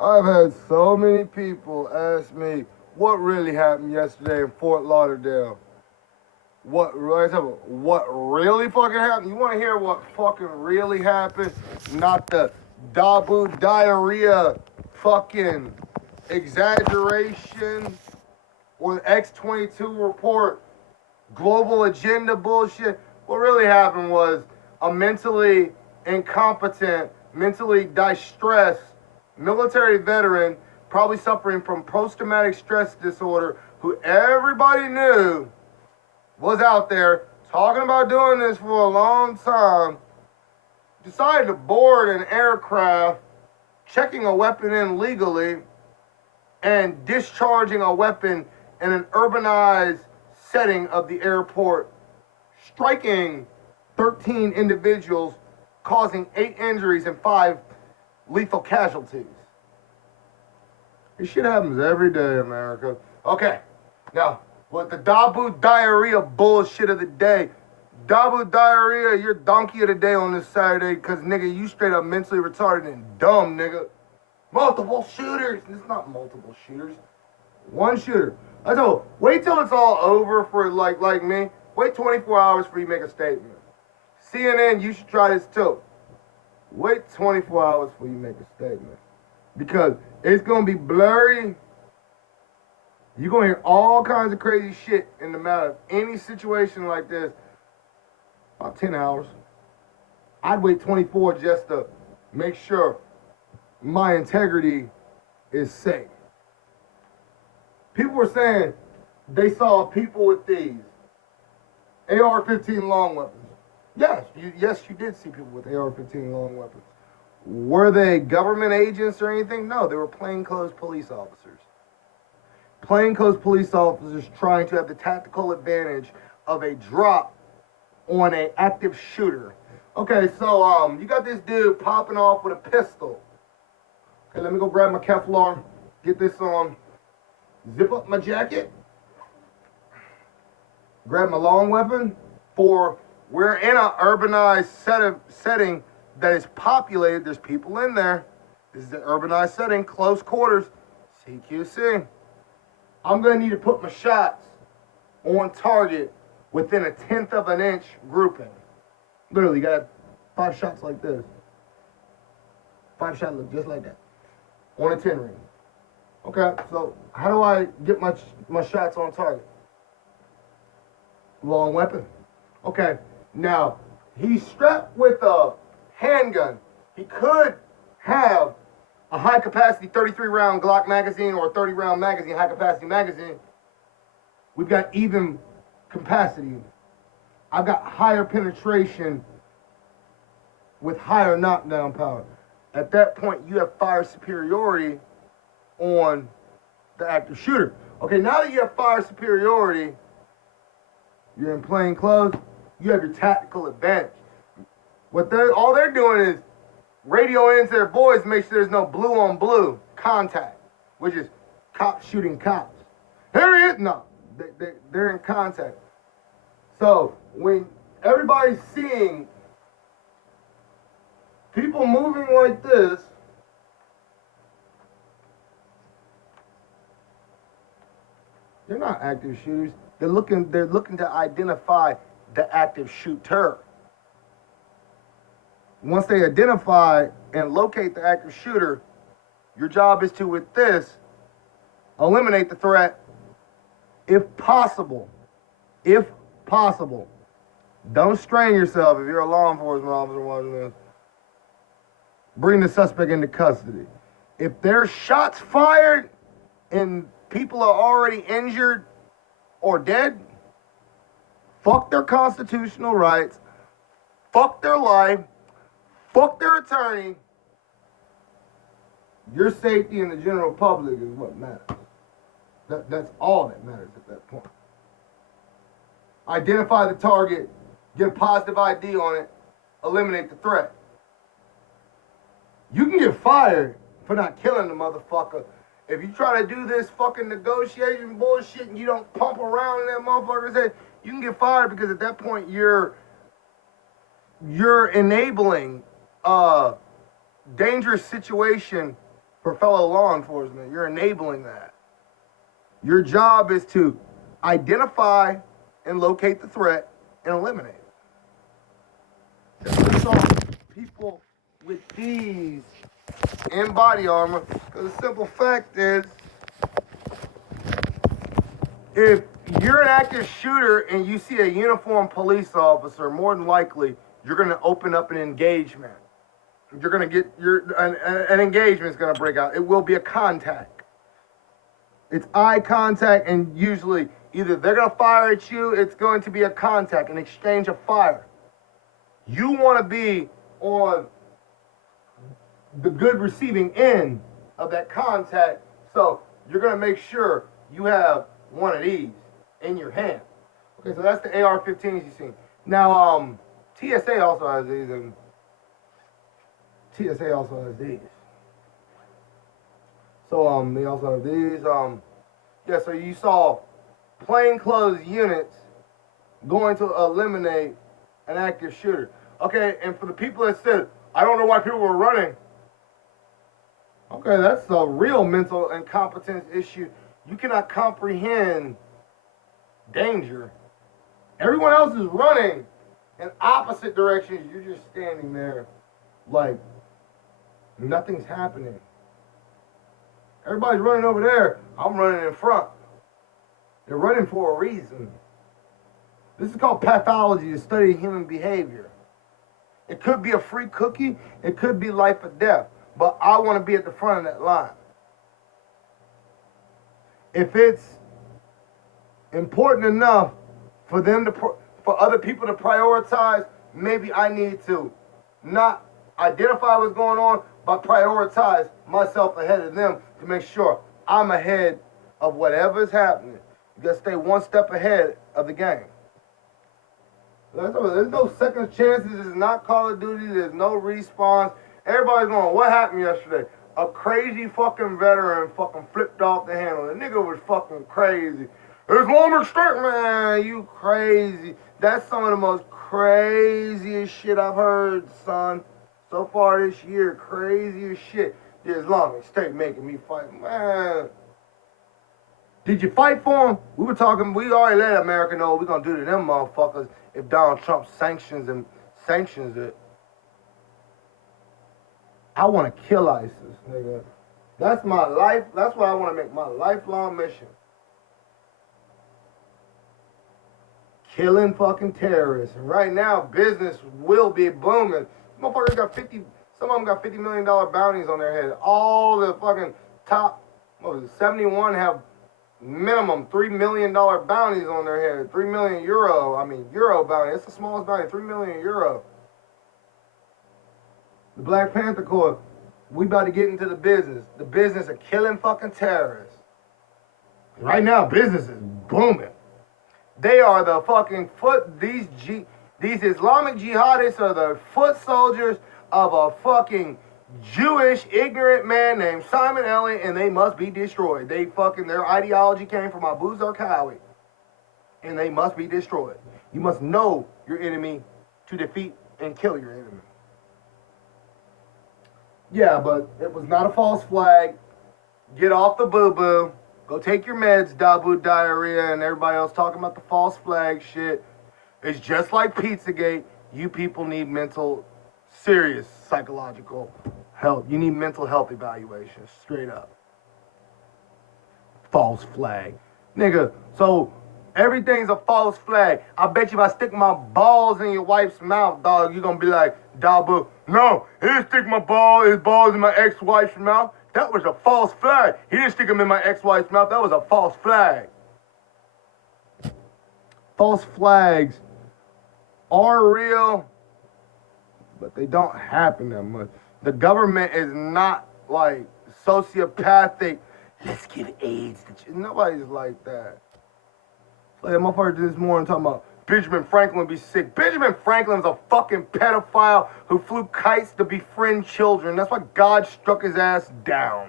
I've had so many people ask me what really happened yesterday in Fort Lauderdale. What really fucking happened? You want to hear what fucking really happened? Not the Dahboo diarrhea fucking exaggeration or the X-22 report, global agenda bullshit. What really happened was a mentally incompetent, mentally distressed military veteran, probably suffering from post-traumatic stress disorder, who everybody knew was out there talking about doing this for a long time, decided to board an aircraft, checking a weapon in legally, and discharging a weapon in an urbanized setting of the airport, striking 13 individuals, causing 8 injuries and 5 lethal casualties. This shit happens every day, America. Okay, now, with the Dahboo diarrhea bullshit of the day. Dahboo diarrhea, you're donkey of the day on this Saturday, because, nigga, you straight up mentally retarded and dumb, nigga. Multiple shooters. It's not multiple shooters. One shooter. I told you, wait till it's all over for, like me. Wait 24 hours for you to make a statement. CNN, you should try this too. Wait 24 hours before you make a statement. Because it's going to be blurry. You're going to hear all kinds of crazy shit in the matter of any situation like this. About 10 hours. I'd wait 24 just to make sure my integrity is safe. People were saying they saw people with these AR-15 long weapons. Yes, you did see people with AR-15 long weapons. Were they government agents or anything? No, they were plainclothes police officers. Plainclothes police officers trying to have the tactical advantage of a drop on an active shooter. Okay, so you got this dude popping off with a pistol. Okay, let me go grab my Kevlar, get this on, zip up my jacket, grab my long weapon. We're in an urbanized setting that is populated. There's people in there. This is an urbanized setting, close quarters, CQC. I'm going to need to put my shots on target within 1/10 of an inch grouping. Literally, you got 5 shots like this. 5 shots look just like that on a 10 ring. Okay, so how do I get my shots on target? Long weapon. Okay, now he's strapped with a handgun. He could have a high capacity 33 round Glock magazine or a 30 round magazine, high capacity magazine. We've got even capacity. I've got higher penetration with higher knockdown power. At that point, you have fire superiority on the active shooter. Okay, now that you have fire superiority, you're in plain clothes, you have your tactical advantage. All they're doing is radioing into their boys to make sure there's no blue on blue contact, which is cops shooting cops. Here he is. No, they're in contact. So when everybody's seeing people moving like this, they're not active shooters. They're looking to identify the active shooter. Once they identify and locate the active shooter, your job is to, with this, eliminate the threat if possible. If possible. Don't strain yourself if you're a law enforcement officer watching this. Bring the suspect into custody. If there's shots fired and people are already injured or dead, fuck their constitutional rights, fuck their life, fuck their attorney. Your safety and the general public is what matters. That's all that matters at that point. Identify the target, get a positive ID on it, eliminate the threat. You can get fired for not killing the motherfucker. If you try to do this fucking negotiation bullshit and you don't pump around in that motherfucker's head, you can get fired because at that point you're enabling a dangerous situation for fellow law enforcement. You're enabling that. Your job is to identify and locate the threat and eliminate it. We saw people with these in body armor, because the simple fact is, if you're an active shooter and you see a uniformed police officer, more than likely you're going to open up an engagement. You're going to get an engagement is going to break out. It will be a contact. It's eye contact, and usually either they're going to fire at you, it's going to be a contact, an exchange of fire. You want to be on the good receiving end of that contact, so you're going to make sure you have one of these in your hand. Okay, so that's the AR-15s you've seen. Now, TSA also has these, and TSA also has these. So, they also have these. Yeah, so you saw plainclothes units going to eliminate an active shooter. Okay, and for the people that said, I don't know why people were running. Okay, that's a real mental incompetence issue. You cannot comprehend danger. Everyone else is running in opposite directions. You're just standing there like nothing's happening. Everybody's running over there. I'm running in front. They're running for a reason. This is called pathology, to study human behavior. It could be a free cookie. It could be life or death. But I want to be at the front of that line. If it's important enough for them to, for other people to prioritize, maybe I need to not identify what's going on, but prioritize myself ahead of them to make sure I'm ahead of whatever's happening. You gotta stay one step ahead of the game. There's no second chances. It's not Call of Duty. There's no respawns. Everybody's going, what happened yesterday? A crazy fucking veteran fucking flipped off the handle. The nigga was fucking crazy. It's longer start, man. You crazy. That's some of the most craziest shit I've heard, son. So far this year, craziest shit. The Islamic State making me fight. Man. Did you fight for them? We already let America know what we're gonna do to them motherfuckers if Donald Trump sanctions it. I want to kill ISIS, nigga. That's my life. That's what I want to make my lifelong mission. Killing fucking terrorists. And right now, business will be booming. Motherfuckers got some of them got $50 million bounties on their head. All the fucking top, 71 have minimum $3 million bounties on their head. 3 million euro. I mean, euro bounty. That's the smallest bounty, 3 million euro. The Black Panther Corps, we about to get into the business of killing fucking terrorists. Right now, business is booming. They are the fucking these Islamic jihadists are the foot soldiers of a fucking Jewish ignorant man named Simon Elliott, and they must be destroyed. Their ideology came from Abu Zarqawi, and they must be destroyed. You must know your enemy to defeat and kill your enemy. Yeah, but it was not a false flag. Get off the boo-boo. Go take your meds, Dahboo, diarrhea, and everybody else talking about the false flag shit. It's just like Pizzagate. You people need serious psychological help. You need mental health evaluations, straight up. False flag. Nigga, so everything's a false flag. I bet you if I stick my balls in your wife's mouth, dog, you're gonna be like, Dahboo, no, he didn't stick his balls in my ex-wife's mouth. That was a false flag. He didn't stick them in my ex-wife's mouth. That was a false flag. False flags are real, but they don't happen that much. The government is not like sociopathic. Let's give AIDS to nobody's like that. Like my partner this morning talking about Benjamin Franklin be sick. Benjamin Franklin's a fucking pedophile who flew kites to befriend children. That's why God struck his ass down.